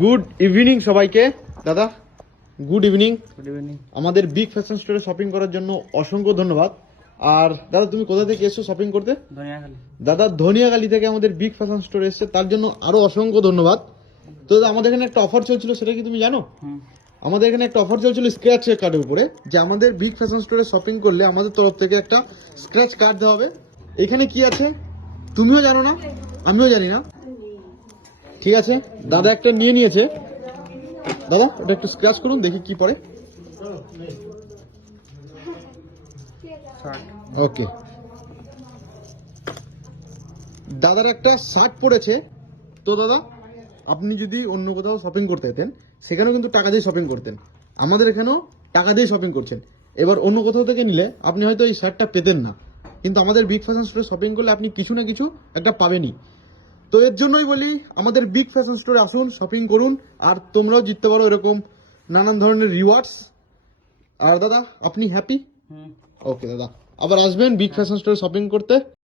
Good evening সবাইকে। দাদা good evening. Good evening. আমাদের বিগ ফ্যাশন স্টোরে শপিং করার জন্য অসংখ্য ধন্যবাদ। আর দাদা তুমি কোথা থেকে এসছো শপিং করতে? ধনিয়াখালী। দাদা ধনিয়াখালী থেকে আমাদের বিগ ফ্যাশন স্টোরে এসছে, তার জন্য আরো অসংখ্য ধন্যবাদ। তো দাদা আমাদের এখানে একটা অফার চলছিল, সেটা কি তুমি জানো? আমাদের এখানে একটা অফার চলছিল স্ক্র্যাচ কার্ডের উপরে, যে আমাদের বিগ ফ্যাশন স্টোরে শপিং করলে আমাদের তরফ থেকে একটা স্ক্র্যাচ কার্ড দেওয়া হবে। এখানে কি আছে তুমিও জানো না, আমিও জানি না। ঠিক আছে, দাদা একটা নিয়ে নিয়েছে। দাদা ওটা একটু স্ক্র্যাচ করুন, দেখি কি পড়ে। ওকে, দাদার একটা শার্ট পড়েছে। তো দাদা আপনি যদি অন্য কোথাও শপিং করতে যেতেন সেখানেও কিন্তু টাকা দিয়ে শপিং করতেন, আমাদের এখানেও টাকা দিয়ে শপিং করছেন। এবার অন্য কোথাও থেকে নিলে আপনি হয়তো এই শার্টটা পেতেন না, কিন্তু আমাদের বিগ ফ্যাশন স্টোরে শপিং করলে আপনি কিছু না কিছু একটা পাবেনই। তো এর জন্যই বলি আমাদের বিগ ফ্যাশন স্টোরে আসুন, শপিং করুন, আর তোমরাও জিততে পারো এরকম নানান ধরনের রিওয়ার্ডস। আর দাদা আপনি হ্যাপি? ওকে দাদা, আবার আসবেন বিগ ফ্যাশন স্টোরে শপিং করতে।